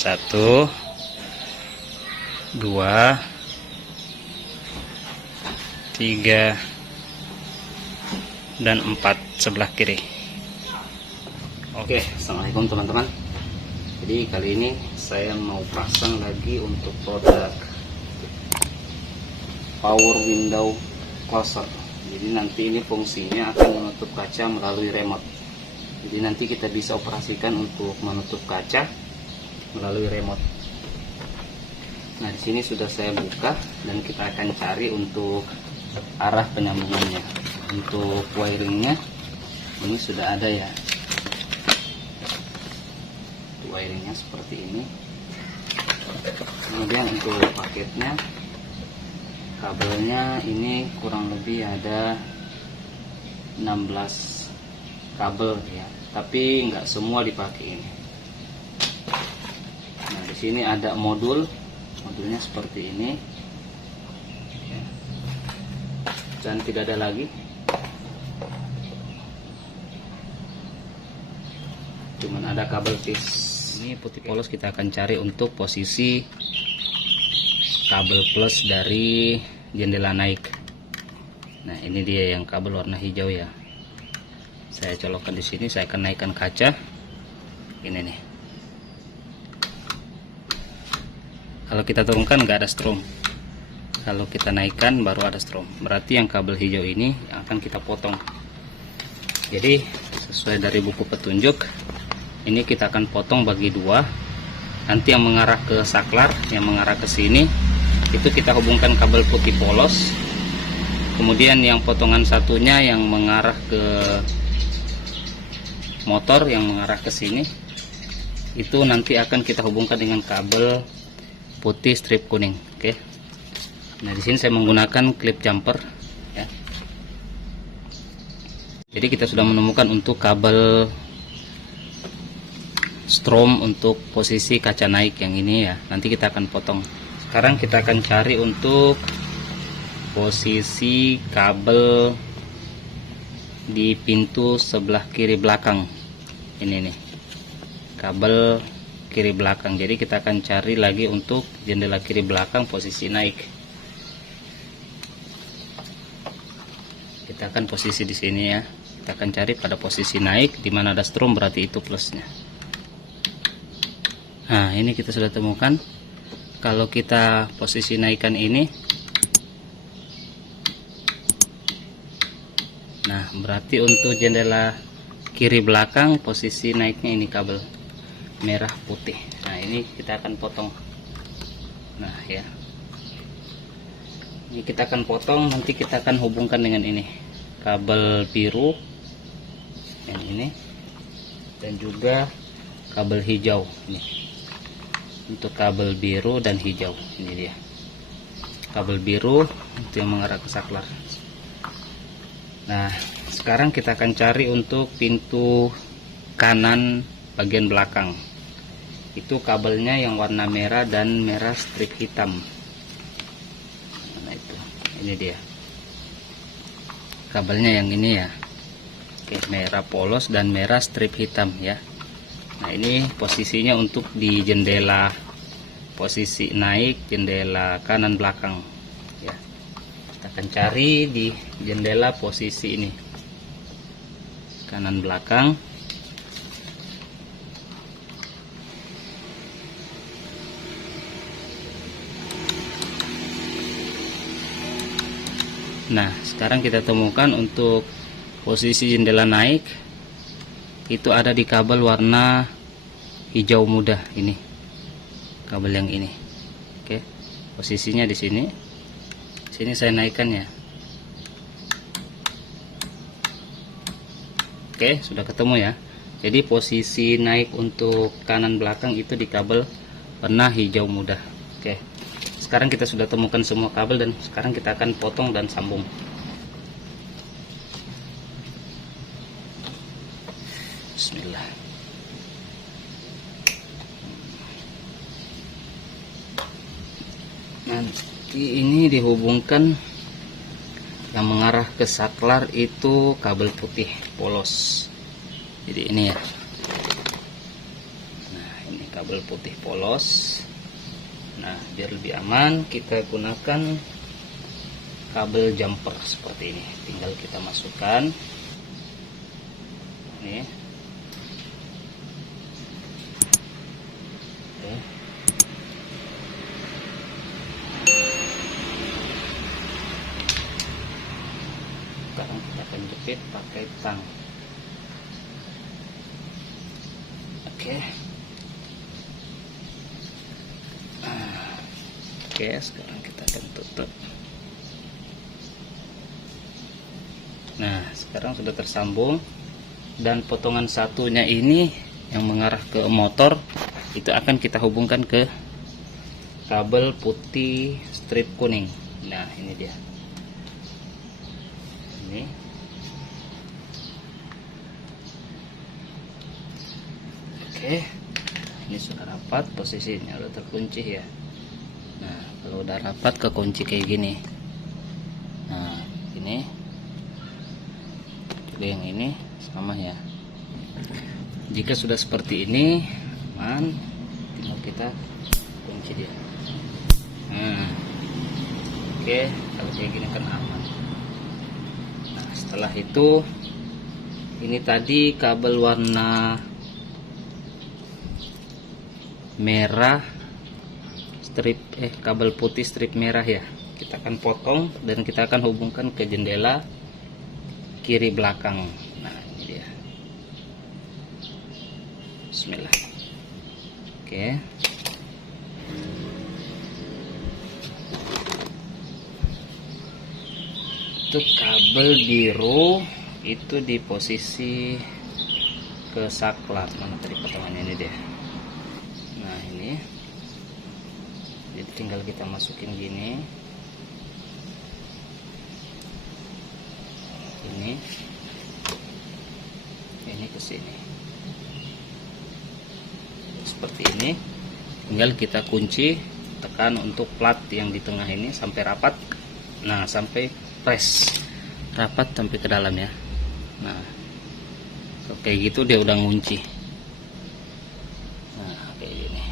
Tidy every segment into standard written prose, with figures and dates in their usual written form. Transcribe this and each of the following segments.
1, 2, 3, dan 4 sebelah kiri. Oke, assalamualaikum teman-teman. Jadi kali ini saya mau pasang lagi untuk produk power window closer. Jadi nanti ini fungsinya akan menutup kaca melalui remote. Jadi nanti kita bisa operasikan untuk menutup kaca melalui remote. Nah, di sini sudah saya buka dan kita akan cari untuk arah penyambungannya. Untuk wiringnya ini sudah ada ya. Wiringnya seperti ini. Kemudian untuk paketnya, kabelnya ini kurang lebih ada 16 kabel ya, tapi nggak semua dipakai ini. Nah, di sini ada modulnya seperti ini ya. Dan tidak ada lagi, cuman ada kabel tis. Ini putih polos kita akan cari untuk posisi kabel plus dari jendela naik. Nah, ini dia yang kabel warna hijau ya. Saya colokkan di sini, saya akan naikkan kaca. Ini nih. Kalau kita turunkan nggak ada strom. Kalau kita naikkan baru ada strom. Berarti yang kabel hijau ini akan kita potong. Jadi sesuai dari buku petunjuk, ini kita akan potong bagi dua. Nanti yang mengarah ke saklar, yang mengarah ke sini, itu kita hubungkan kabel putih polos. Kemudian yang potongan satunya yang mengarah ke motor, yang mengarah ke sini, itu nanti akan kita hubungkan dengan kabel putih strip kuning. Oke. Nah, di sini saya menggunakan clip jumper ya. Jadi kita sudah menemukan untuk kabel strom untuk posisi kaca naik yang ini ya. Nanti kita akan potong. Sekarang kita akan cari untuk posisi kabel di pintu sebelah kiri belakang. Ini nih, kabel kiri belakang. Jadi kita akan cari lagi untuk jendela kiri belakang posisi naik. Kita akan posisi di sini ya. Kita akan cari pada posisi naik, di mana ada strom berarti itu plusnya. Nah, ini kita sudah temukan. Kalau kita posisi naikkan ini, nah berarti untuk jendela kiri belakang posisi naiknya ini kabel merah putih. Nah, ini kita akan potong. Nah ya, ini kita akan potong. Nanti kita akan hubungkan dengan ini kabel biru yang ini, dan juga kabel hijau ini. Untuk kabel biru dan hijau, ini dia kabel biru itu yang mengarah ke saklar. Nah, sekarang kita akan cari untuk pintu kanan bagian belakang. Itu kabelnya yang warna merah dan merah strip hitam. Nah, itu ini dia kabelnya yang ini ya. Oke, merah polos dan merah strip hitam ya. Nah, ini posisinya untuk di jendela posisi naik, jendela kanan belakang ya. Kita akan cari di jendela posisi ini kanan belakang. Nah, sekarang kita temukan untuk posisi jendela naik itu ada di kabel warna hijau muda ini, kabel yang ini. Oke, posisinya di sini. Sini saya naikkan ya. Oke, sudah ketemu ya. Jadi posisi naik untuk kanan belakang itu di kabel warna hijau muda. Oke, sekarang kita sudah temukan semua kabel dan sekarang kita akan potong dan sambung. Bismillah. Nanti ini dihubungkan, yang mengarah ke saklar itu kabel putih polos. Jadi ini ya. Nah, ini kabel putih polos. Nah, biar lebih aman kita gunakan kabel jumper seperti ini. Tinggal kita masukkan ini. Oke. Sekarang kita akan jepit pakai tang. Oke. Oke, sekarang kita akan tutup. Nah, sekarang sudah tersambung, dan potongan satunya ini yang mengarah ke motor itu akan kita hubungkan ke kabel putih strip kuning. Nah, ini dia. Ini. Oke. Ini sudah rapat, posisinya udah terkunci ya. Nah, kalau udah rapat kekunci kayak gini. Nah, ini juga yang ini sama ya. Jika sudah seperti ini, aman, tinggal kita kunci dia. Nah, oke, kalau kayak gini kan aman. Nah, setelah itu, ini tadi kabel warna merah kabel putih strip merah ya, kita akan potong dan kita akan hubungkan ke jendela kiri belakang. Nah, ini dia. Bismillah. Oke. Untuk kabel biru itu di posisi ke saklar. Mana tadi potongannya, ini dia. Nah, ini. Jadi tinggal kita masukin gini. Ini ke sini. Seperti ini. Tinggal kita kunci, tekan untuk plat yang di tengah ini sampai rapat. Nah, sampai press. Rapat sampai ke dalam ya. Nah, kayak gitu dia udah ngunci. Nah, kayak gini.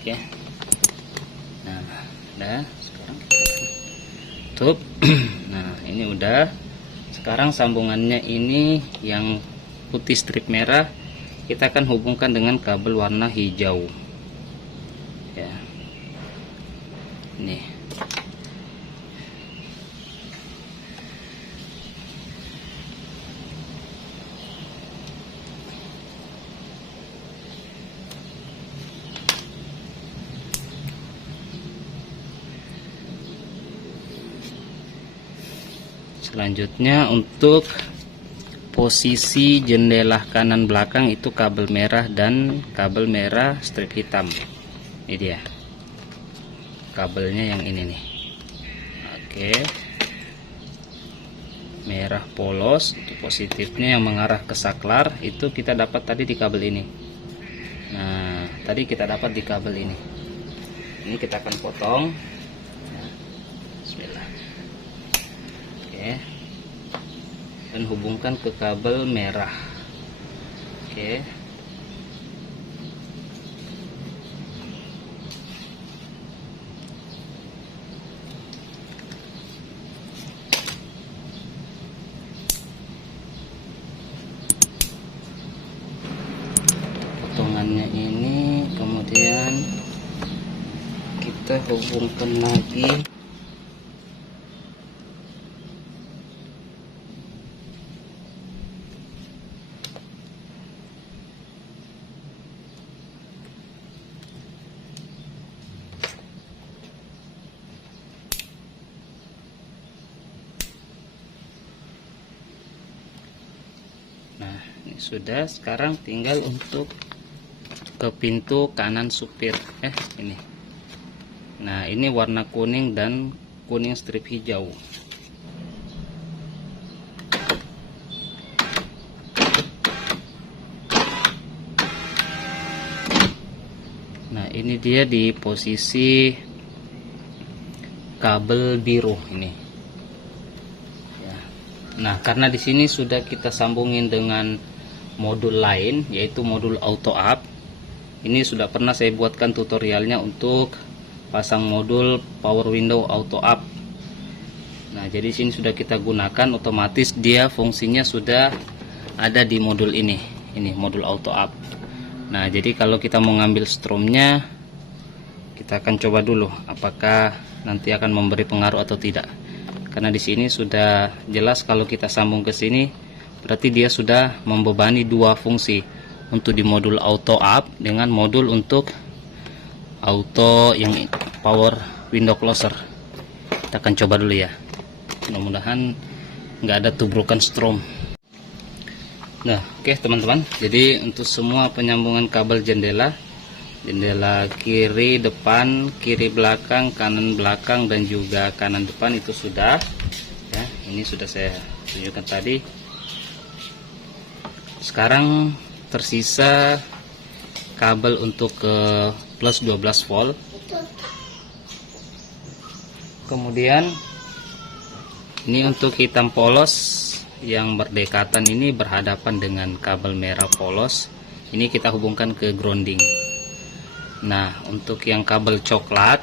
Oke. Nah, udah. Sekarang kita tutup. Nah, ini udah. Sekarang sambungannya ini yang putih strip merah kita akan hubungkan dengan kabel warna hijau. Ya. Nih. Selanjutnya untuk posisi jendela kanan belakang itu kabel merah dan kabel merah strip hitam. Ini dia kabelnya yang ini nih. Oke, merah polos itu positifnya yang mengarah ke saklar, itu kita dapat tadi di kabel ini. Nah, tadi kita dapat di kabel ini. Ini kita akan potong. Bismillah. Oke, dan hubungkan ke kabel merah. Oke. Potongannya ini kemudian kita hubungkan lagi. Nah, ini sudah. Sekarang tinggal untuk ke pintu kanan supir. Ini. Nah, ini warna kuning dan kuning strip hijau. Nah, ini dia di posisi kabel biru ini. Nah, karena di sini sudah kita sambungin dengan modul lain, yaitu modul auto up. Ini sudah pernah saya buatkan tutorialnya untuk pasang modul power window auto up. Nah, jadi sini sudah kita gunakan, otomatis dia fungsinya sudah ada di modul ini modul auto up. Nah, jadi kalau kita mau ngambil stromnya, kita akan coba dulu apakah nanti akan memberi pengaruh atau tidak. Karena di sini sudah jelas kalau kita sambung ke sini, berarti dia sudah membebani dua fungsi, untuk di modul auto up dengan modul untuk auto yang power window closer. Kita akan coba dulu ya, mudah-mudahan nggak ada tubrukan strom. Nah, oke teman-teman, jadi untuk semua penyambungan kabel jendela kiri depan, kiri belakang, kanan belakang, dan juga kanan depan itu sudah ya, ini sudah saya tunjukkan tadi. Sekarang tersisa kabel untuk ke plus 12 volt. Kemudian ini untuk hitam polos yang berdekatan, ini berhadapan dengan kabel merah polos, ini kita hubungkan ke grounding. Nah, untuk yang kabel coklat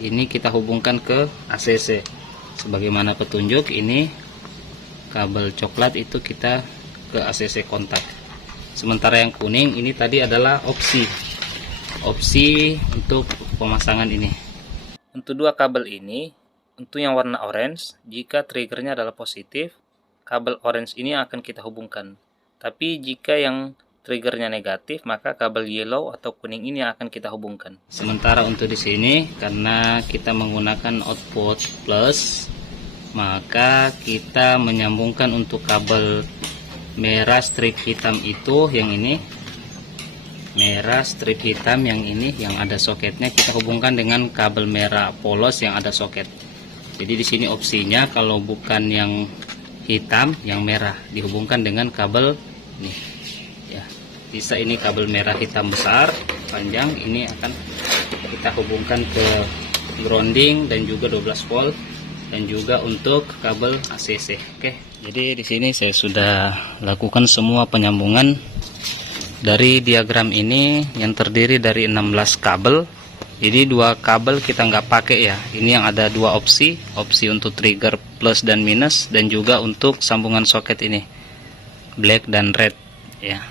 ini kita hubungkan ke ACC sebagaimana petunjuk. Ini kabel coklat itu kita ke ACC kontak. Sementara yang kuning ini tadi adalah opsi untuk pemasangan ini. Untuk dua kabel ini, untuk yang warna orange, jika triggernya adalah positif, kabel orange ini akan kita hubungkan. Tapi jika yang triggernya negatif, maka kabel yellow atau kuning ini akan kita hubungkan. Sementara untuk di sini, karena kita menggunakan output plus, maka kita menyambungkan untuk kabel merah strip hitam itu, yang ini merah strip hitam yang ini yang ada soketnya, kita hubungkan dengan kabel merah polos yang ada soket. Jadi di sini opsinya kalau bukan yang hitam, yang merah dihubungkan dengan kabel ini ya. Bisa ini kabel merah hitam besar panjang, ini akan kita hubungkan ke grounding dan juga 12 volt dan juga untuk kabel ACC. Oke, jadi di sini saya sudah lakukan semua penyambungan dari diagram ini yang terdiri dari 16 kabel. Jadi dua kabel kita nggak pakai ya. Ini yang ada dua opsi untuk trigger plus dan minus, dan juga untuk sambungan soket ini black dan red ya.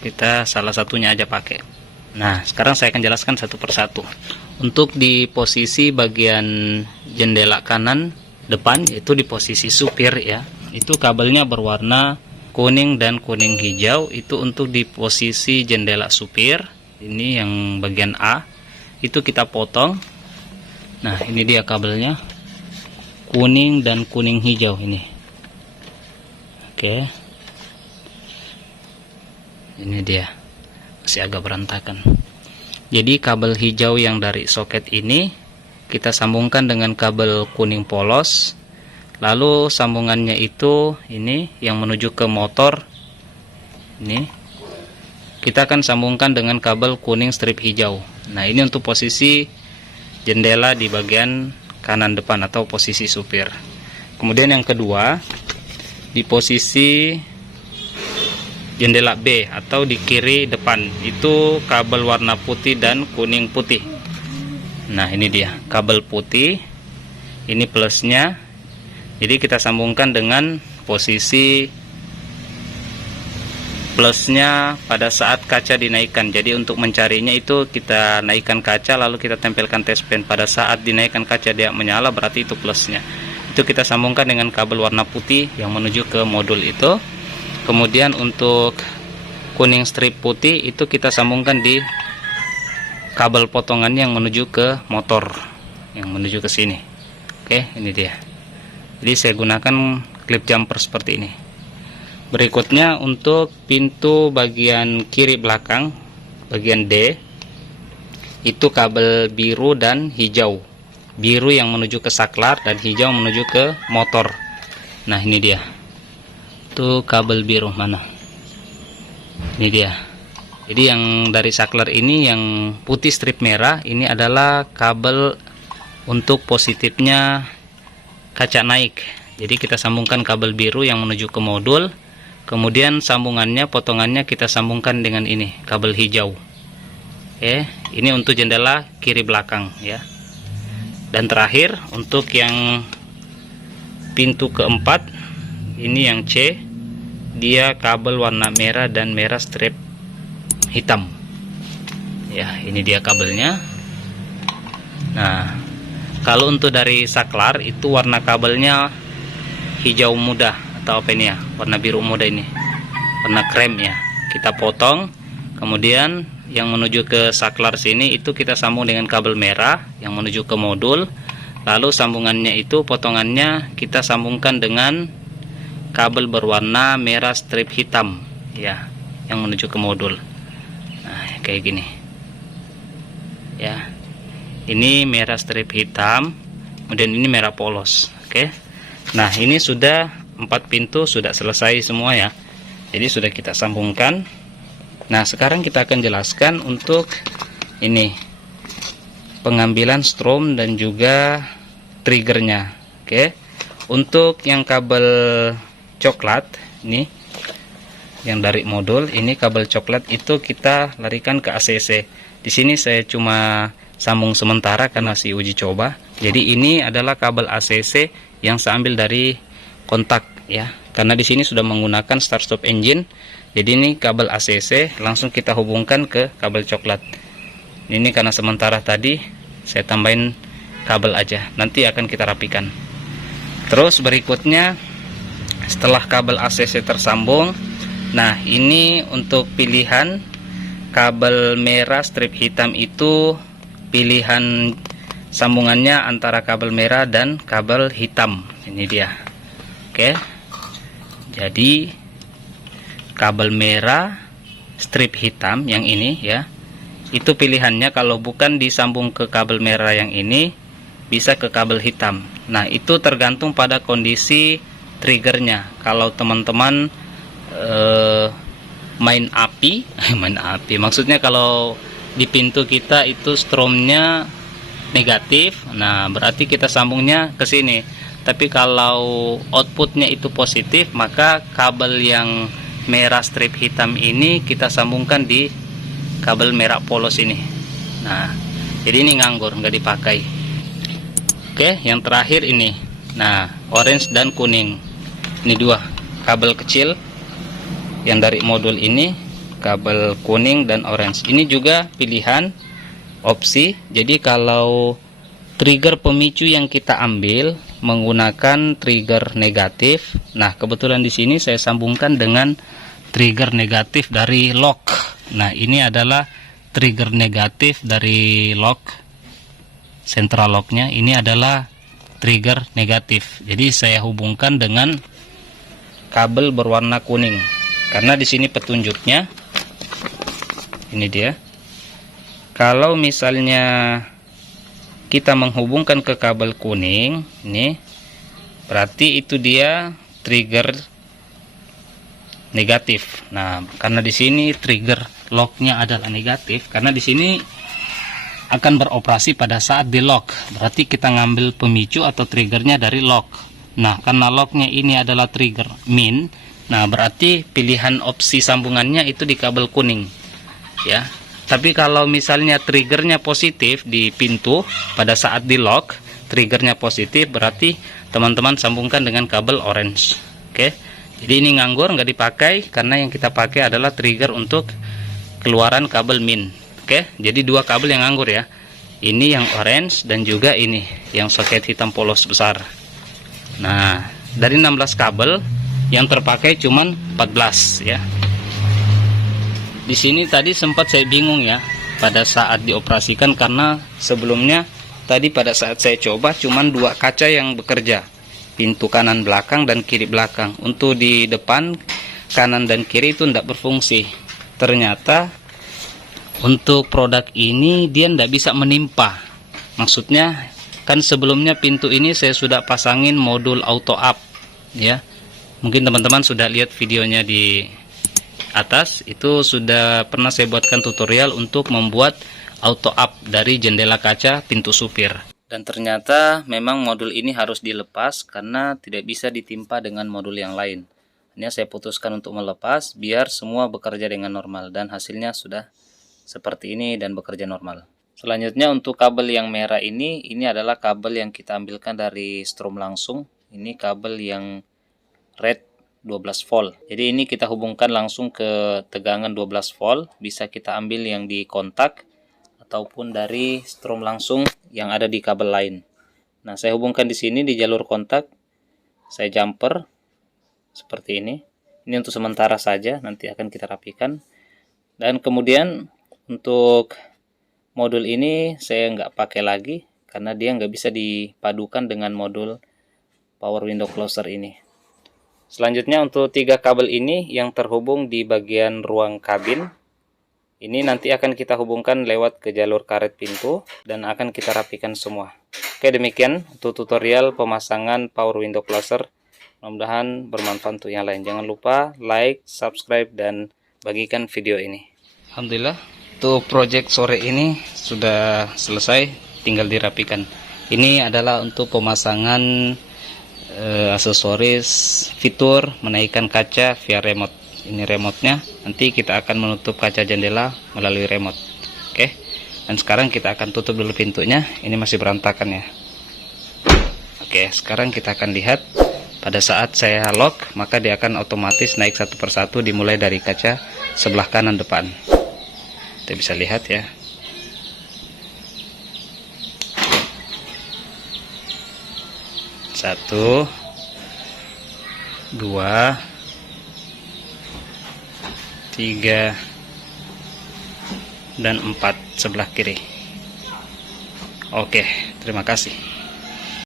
Kita salah satunya aja pakai. Nah, sekarang saya akan jelaskan satu persatu. Untuk di posisi bagian jendela kanan depan, itu di posisi supir ya, itu kabelnya berwarna kuning dan kuning hijau. Itu untuk di posisi jendela supir. Ini yang bagian A, itu kita potong. Nah, ini dia kabelnya, kuning dan kuning hijau ini. Oke, ini dia, masih agak berantakan. Jadi kabel hijau yang dari soket ini kita sambungkan dengan kabel kuning polos. Lalu sambungannya itu ini yang menuju ke motor. Ini kita akan sambungkan dengan kabel kuning strip hijau. Nah, ini untuk posisi jendela di bagian kanan depan atau posisi supir. Kemudian yang kedua, di posisi jendela B atau di kiri depan, itu kabel warna putih dan kuning putih. Nah, ini dia kabel putih, ini plusnya. Jadi kita sambungkan dengan posisi plusnya pada saat kaca dinaikkan. Jadi untuk mencarinya itu kita naikkan kaca, lalu kita tempelkan test pen. Pada saat dinaikkan kaca dia menyala, berarti itu plusnya. Itu kita sambungkan dengan kabel warna putih yang menuju ke modul itu. Kemudian untuk kuning strip putih itu kita sambungkan di kabel potongan yang menuju ke motor, yang menuju ke sini. Oke, ini dia. Jadi saya gunakan klip jumper seperti ini. Berikutnya untuk pintu bagian kiri belakang, bagian D, itu kabel biru dan hijau. Biru yang menuju ke saklar dan hijau menuju ke motor. Nah, ini dia. Itu kabel biru mana? Ini dia. Jadi yang dari saklar ini, yang putih strip merah, ini adalah kabel untuk positifnya kaca naik. Jadi kita sambungkan kabel biru yang menuju ke modul. Kemudian sambungannya, potongannya kita sambungkan dengan ini, kabel hijau. Ini untuk jendela kiri belakang ya. Dan terakhir untuk yang pintu keempat, ini yang C, dia kabel warna merah dan merah strip hitam. Ya, ini dia kabelnya. Nah, kalau untuk dari saklar itu warna kabelnya hijau muda atau apa ini ya, warna biru muda ini, warna krem ya. Kita potong, kemudian yang menuju ke saklar sini itu kita sambung dengan kabel merah yang menuju ke modul. Lalu sambungannya itu, potongannya kita sambungkan dengan kabel berwarna merah strip hitam ya, yang menuju ke modul. Nah, kayak gini ya. Ini merah strip hitam, kemudian ini merah polos. Nah, ini sudah 4 pintu sudah selesai semua ya. Jadi sudah kita sambungkan. Nah, sekarang kita akan jelaskan untuk ini pengambilan strom dan juga triggernya. Untuk yang kabel coklat ini, yang dari modul ini kabel coklat itu kita larikan ke ACC. Di sini saya cuma sambung sementara karena si uji coba. Jadi ini adalah kabel ACC yang saya ambil dari kontak ya, karena di sini sudah menggunakan start stop engine. Jadi ini kabel ACC langsung kita hubungkan ke kabel coklat. Ini karena sementara tadi saya tambahin kabel aja, nanti akan kita rapikan. Terus berikutnya setelah kabel ACC tersambung, nah ini untuk pilihan kabel merah strip hitam itu pilihan sambungannya antara kabel merah dan kabel hitam. Ini dia. Jadi kabel merah strip hitam yang ini ya, itu pilihannya kalau bukan disambung ke kabel merah yang ini, bisa ke kabel hitam. Nah, itu tergantung pada kondisi triggernya. Kalau teman-teman main api maksudnya kalau di pintu kita itu stromnya negatif, nah berarti kita sambungnya ke sini. Tapi kalau outputnya itu positif, maka kabel yang merah strip hitam ini kita sambungkan di kabel merah polos ini. Nah, jadi ini nganggur, nggak dipakai. Yang terakhir ini, nah orange dan kuning, ini dua kabel kecil yang dari modul ini, kabel kuning dan orange. Ini juga pilihan opsi. Jadi kalau trigger pemicu yang kita ambil menggunakan trigger negatif, nah kebetulan di sini saya sambungkan dengan trigger negatif dari lock. Nah, ini adalah trigger negatif dari lock, central locknya. Ini adalah trigger negatif. Jadi saya hubungkan dengan kabel berwarna kuning. Karena di sini petunjuknya, ini dia. Kalau misalnya kita menghubungkan ke kabel kuning, ini berarti itu dia trigger negatif. Nah, karena di sini trigger locknya adalah negatif, karena di sini akan beroperasi pada saat di lock. Berarti kita ngambil pemicu atau triggernya dari lock. Nah, karena locknya ini adalah trigger min, nah berarti pilihan opsi sambungannya itu di kabel kuning ya. Tapi kalau misalnya triggernya positif di pintu pada saat di lock, triggernya positif, berarti teman-teman sambungkan dengan kabel orange. Jadi ini nganggur, nggak dipakai, karena yang kita pakai adalah trigger untuk keluaran kabel min. Jadi dua kabel yang nganggur ya. Ini yang orange dan juga ini yang soket hitam polos besar. Nah, dari 16 kabel yang terpakai cuman 14 ya. Di sini tadi sempat saya bingung ya pada saat dioperasikan, karena sebelumnya tadi pada saat saya coba cuman 2 kaca yang bekerja, pintu kanan belakang dan kiri belakang. Untuk di depan kanan dan kiri itu tidak berfungsi. Ternyata untuk produk ini dia tidak bisa menimpa. Maksudnya kan sebelumnya pintu ini saya sudah pasangin modul auto up ya. Mungkin teman-teman sudah lihat videonya di atas, itu sudah pernah saya buatkan tutorial untuk membuat auto up dari jendela kaca pintu supir. Dan ternyata memang modul ini harus dilepas karena tidak bisa ditimpa dengan modul yang lain. Ini saya putuskan untuk melepas biar semua bekerja dengan normal, dan hasilnya sudah seperti ini dan bekerja normal. Selanjutnya untuk kabel yang merah ini adalah kabel yang kita ambilkan dari strom langsung. Ini kabel yang red 12 volt. Jadi ini kita hubungkan langsung ke tegangan 12 volt. Bisa kita ambil yang di kontak ataupun dari strom langsung yang ada di kabel lain. Nah, saya hubungkan di sini di jalur kontak. Saya jumper seperti ini. Ini untuk sementara saja, nanti akan kita rapikan. Dan kemudian untuk modul ini saya nggak pakai lagi karena dia nggak bisa dipadukan dengan modul power window closer ini. Selanjutnya untuk 3 kabel ini yang terhubung di bagian ruang kabin, ini nanti akan kita hubungkan lewat ke jalur karet pintu dan akan kita rapikan semua. Oke, demikian untuk tutorial pemasangan power window closer. Mudah-mudahan bermanfaat untuk yang lain. Jangan lupa like, subscribe, dan bagikan video ini. Alhamdulillah, untuk project sore ini sudah selesai, tinggal dirapikan. Ini adalah untuk pemasangan aksesoris fitur menaikkan kaca via remote. Ini remote-nya, nanti kita akan menutup kaca jendela melalui remote. Oke, dan sekarang kita akan tutup dulu pintunya. Ini masih berantakan ya. Oke, sekarang kita akan lihat pada saat saya lock, maka dia akan otomatis naik satu persatu dimulai dari kaca sebelah kanan depan. Kita bisa lihat ya. Satu, dua, tiga, dan 4 sebelah kiri. Oke, terima kasih.